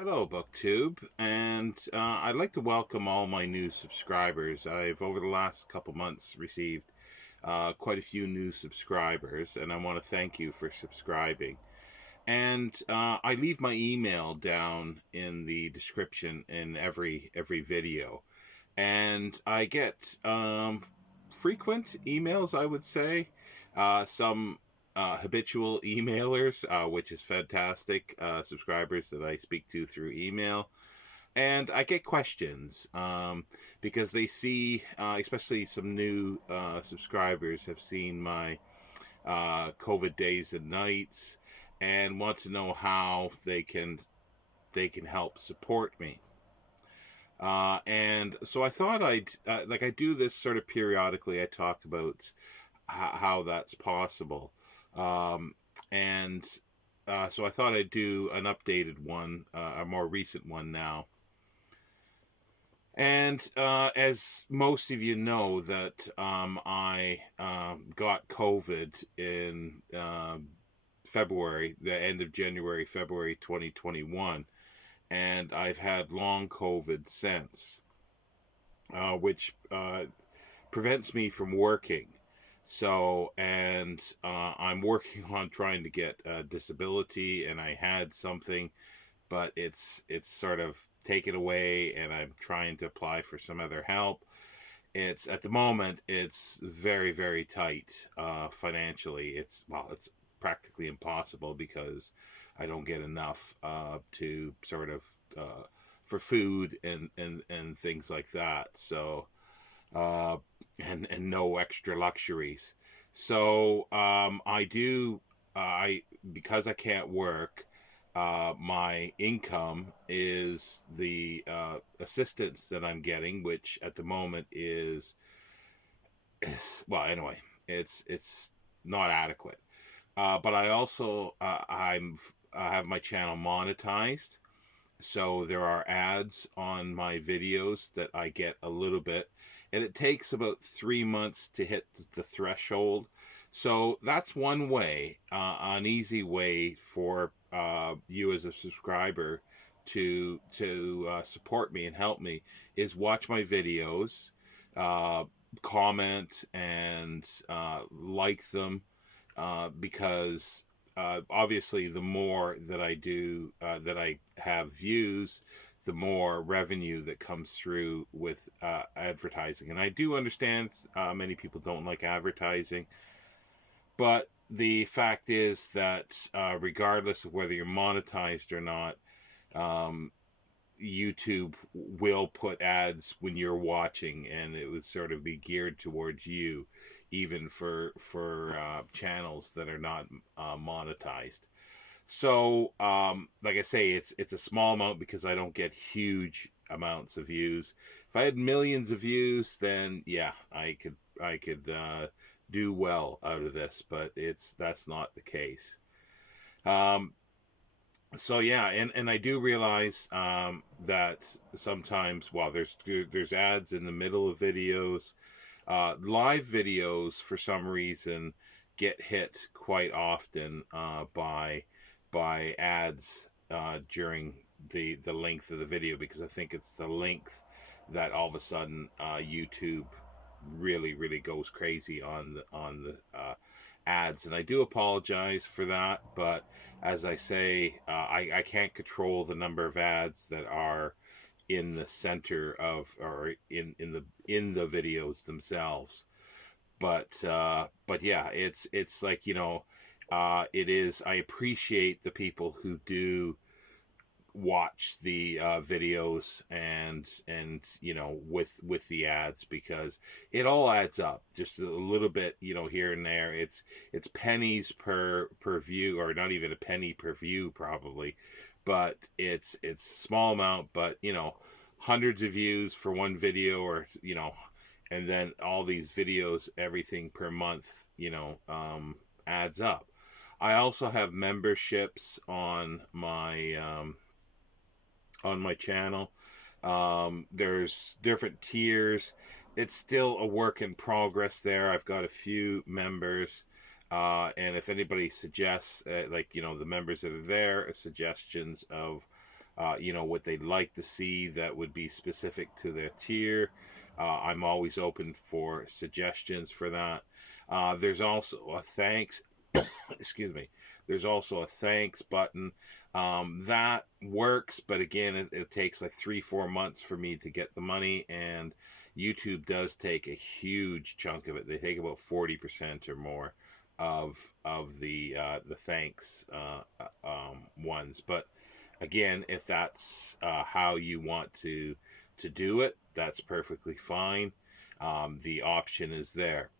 Hello, BookTube, and I'd like to welcome all my new subscribers. I've, over the last couple months, received quite a few new subscribers, and I want to thank you for subscribing. And I leave my email down in the description in every video, and I get frequent emails, I would say. Some habitual emailers, which is fantastic, subscribers that I speak to through email. And I get questions because they see, especially some new subscribers, have seen my COVID days and nights and want to know how they can help support me. And so I thought I do this sort of periodically. I talk about how that's possible. Um, and so I thought I'd do an updated one, a more recent one now. And as most of you know, that I got COVID in February, the end of January, February 2021, and I've had long COVID since, which prevents me from working. So, and I'm working on trying to get a disability, and I had something, but it's sort of taken away, and I'm trying to apply for some other help. It's at the moment it's very tight financially. It's practically impossible because I don't get enough to sort of for food and things like that. So uh, and no extra luxuries. So I do I because I can't work. My income is the assistance that I'm getting, which at the moment is well. Anyway, it's not adequate. But I also I have my channel monetized, so there are ads on my videos that I get a little bit, and it takes about 3 months to hit the threshold. So that's one way, an easy way for you as a subscriber to support me and help me is watch my videos, uh, comment and like them, because obviously the more that I do, that I have views, the more revenue that comes through with advertising. And I do understand many people don't like advertising, but the fact is that regardless of whether you're monetized or not, um, YouTube will put ads when you're watching, and it would sort of be geared towards you, even for channels that are not monetized. So, like I say, it's a small amount because I don't get huge amounts of views. If I had millions of views, then yeah, I could do well out of this, but that's not the case. Um, so yeah, and I do realize that sometimes while there's ads in the middle of videos, live videos for some reason get hit quite often by ads during the length of the video, because I think it's the length that all of a sudden YouTube really goes crazy on the ads, and I do apologize for that. But as I say, I can't control the number of ads that are in the center of, or in the videos themselves. But yeah, it's like, it is. I appreciate the people who do watch the videos and with the ads, because it all adds up just a little bit, here and there. It's pennies per view, or not even a penny per view probably, but it's small amount, but hundreds of views for one video, or and then all these videos, everything per month, adds up. I also have memberships on my channel. There's different tiers. It's still a work in progress there. I've got a few members. And if anybody suggests, like, the members that are there, suggestions of what they'd like to see that would be specific to their tier. I'm always open for suggestions for that. There's also a thanks, excuse me. There's also a thanks button. That works, but again, it takes like 3-4 months for me to get the money, and YouTube does take a huge chunk of it. They take about 40% or more of the thanks ones. But again, if that's how you want to do it, that's perfectly fine. The option is there.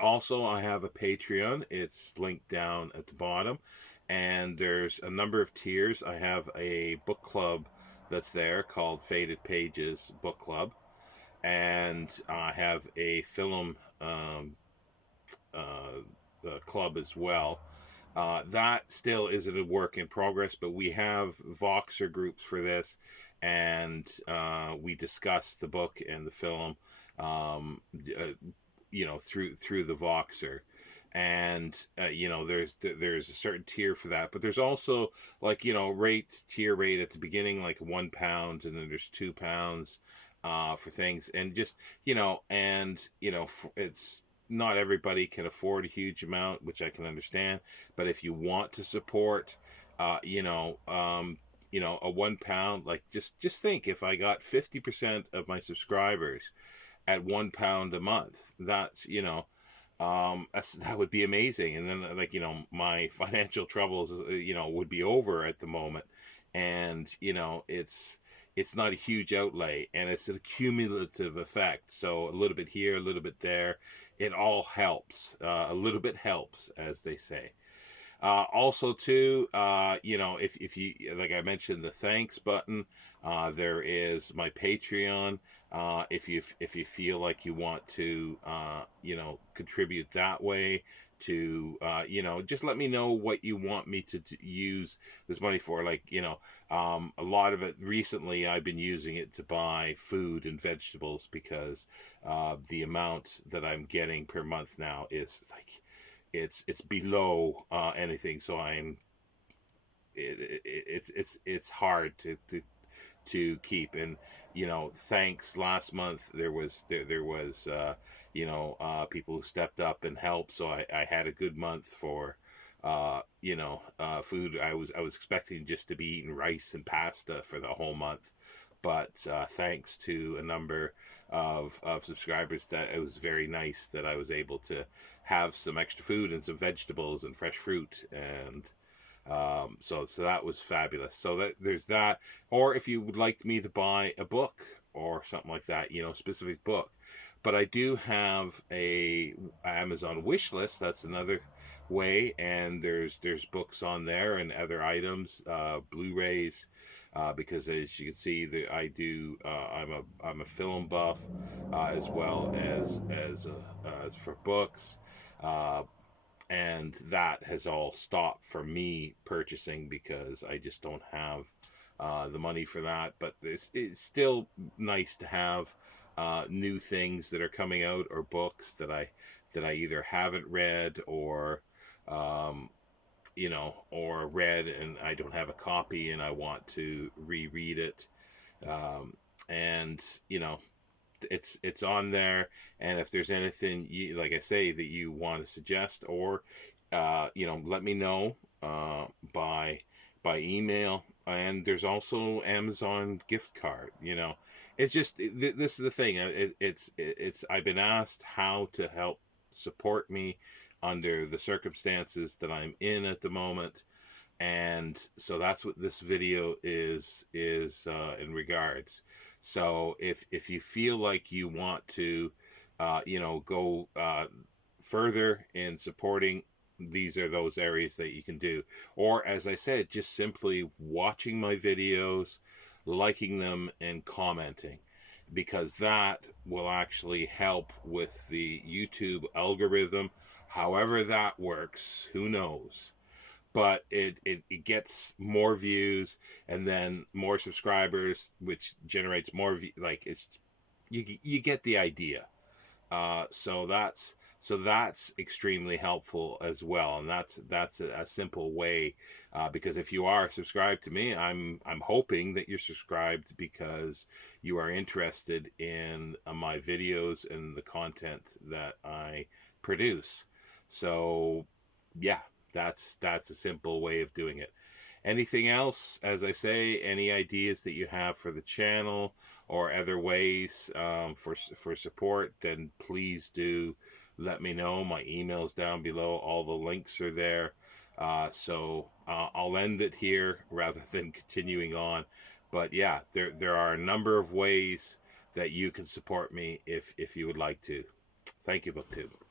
Also, I have a Patreon. It's linked down at the bottom, and there's a number of tiers. I have a book club that's there called Faded Pages Book Club, and I have a film club as well. That still isn't a work in progress, but we have Voxer groups for this, and we discuss the book and the film, through the Voxer. And there's a certain tier for that, but there's also like tier rate at the beginning, like £1, and then there's £2 for things, and just it's not everybody can afford a huge amount, which I can understand. But if you want to support, a £1, like just think, if I got 50% of my subscribers at £1 a month, that's that would be amazing. And then my financial troubles would be over at the moment. And it's not a huge outlay, and it's a cumulative effect. So a little bit here, a little bit there, it all helps. A little bit helps, as they say. Also, too, if you, like I mentioned, the thanks button, there is my Patreon. If you feel like you want to, contribute that way to, just let me know what you want me to use this money for. Like, a lot of it recently, I've been using it to buy food and vegetables, because the amount that I'm getting per month now is like, it's below anything. So it's hard to keep. And thanks, last month there was people who stepped up and helped, so I had a good month for food. I was expecting just to be eating rice and pasta for the whole month, but thanks to a number of subscribers, that it was very nice that I was able to have some extra food and some vegetables and fresh fruit. And so that was fabulous. So there's that. Or if you would like me to buy a book or something like that, specific book. But I do have a Amazon Wishlist. That's another way, and there's books on there and other items, Blu-rays, because as you can see, I'm a film buff, as well as for books. And that has all stopped for me purchasing, because I just don't have the money for that. But it's still nice to have new things that are coming out, or books that I either haven't read, or or read and I don't have a copy and I want to reread it. And it's on there. And if there's anything like I say, that you want to suggest, or let me know by email. And there's also Amazon gift card. It's just this is the thing. It's I've been asked how to help support me under the circumstances that I'm in at the moment, and so that's what this video is in regards. So if you feel like you want to go further in supporting, these are those areas that you can do. Or, as I said, just simply watching my videos, liking them, and commenting, because that will actually help with the YouTube algorithm. However that works, who knows? But it gets more views, and then more subscribers, which generates more like, it's you get the idea. So that's So that's extremely helpful as well, and that's a simple way. Because if you are subscribed to me, I'm hoping that you're subscribed because you are interested in my videos and the content that I produce. So yeah, that's a simple way of doing it. Anything else? As I say, any ideas that you have for the channel or other ways for support, then please do let me know. My email's down below. All the links are there. I'll end it here rather than continuing on. But yeah, there are a number of ways that you can support me if you would like to. Thank you, BookTube.